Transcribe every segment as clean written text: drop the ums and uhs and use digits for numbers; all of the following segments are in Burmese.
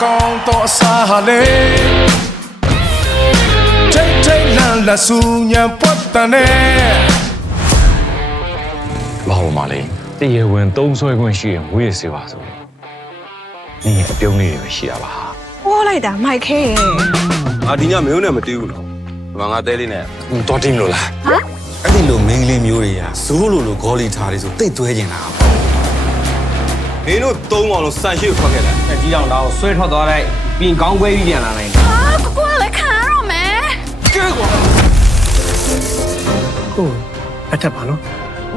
con to sa hale Take take la sunya potane ဘာလို့မလဲတရားဝင်သုံးဆွဲခွင့်ရှိရင်ငွေရစေပါဆိုရင်ဒီအပြုံးလေးတွေရှိရပါဟာ ဝေါ်လိုက်တာမိုက်ခဲရဲ့ ငါဒီညမင်းနဲ့မတီးဘူးနော်ဒီမှာငါတဲလေးနဲ့ တော်တင်လို့လား ဟမ် အဲ့ဒီလိုမင်းကလေးမျိုးတွေကဇိုးလိုဂေါ်လီထားတွေဆိုတိတ်သွဲကျင်တာ မင်းတို့သုံးအောင်လို့စံရှိကိုထွက်ခဲ့တယ် တက်ကြီးအောင်တော့ဆွဲထွက်သွားလိုက်ပြင်ကောင်းပွဲပြီးပြန်လာနိုင်တယ် ဟာကိုကလည်းခံရတော့မယ်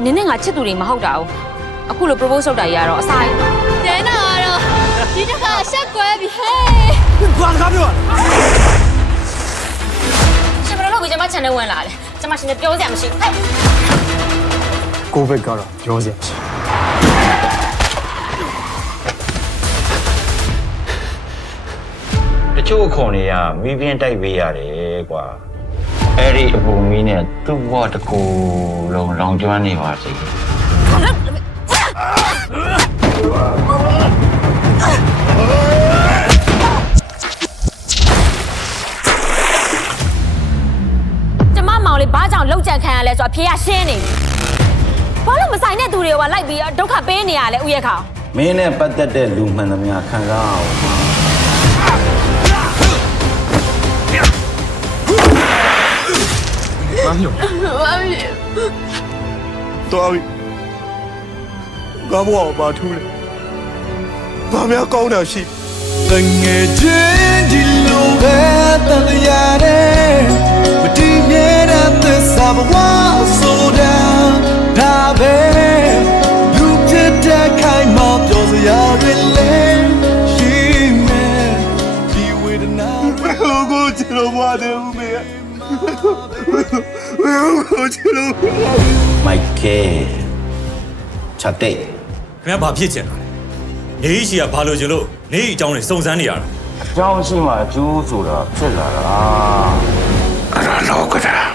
နင်းနဲ့ငါချစ်သူတွေမဟုတ်တာ哦အခုလို propose လုပ်တာကြီးကတော့အဆိုင် တဲနာကတော့ဒီတစ်ခါရှက်ကွဲပြီဟဲ့ ရှင်ဘယ်လိုလုပ်ပြီးကျမ channel ဝင်လာလဲကျမရှင်နဲ့ပြောစရာမရှိဘူးဟဲ့ ကိုဗစ်ကတော့ပြောစရာမရှိ တချို့အခွန်တွေကမီးပြင်းတိုက်ပေးရတယ်ကွာအဲ့ဒီအပူမီးနဲ့သူ့ဘဝတစ်ခုလုံးလောင်ကျွမ်းနေပါစေ ကျမမောင်လေးဘာကြောင့်လောက်ကြံခံရလဲဆိုတော့အဖေကရှင်းနေပြီဘာလို့မဆိုင်တဲ့သူတွေကလိုက်ပြီးဒုက္ခပေးနေရလဲဥယျာခေါင် မင်းနဲ့ပတ်သက်တဲ့လူမှန်သမျှခံစားအောင် တော်ပြီငါဘဝကိုဘာထူးလဲဘာများကောင်းတာရှိ Tenge jin di lo be tan ya de Mati me da the sabwa so down Da be Lu pit da khai ma pyo sa ya de le Shi me Di wedana ကိုချလို့မတယ်ဦးမေကိုချလို့ မိုက်ကဲချက်တဲ့ ခင်ဗျာဘာဖြစ်ချင်တာလဲနေရှိကဘာလို့ကျလို့နေအကြောင်းတွေစုံစမ်းနေရတာ အကြောင်းရှိမှအကျိုးဆိုတာဖြစ်လာတာ အဲ့ဒါလောကတာ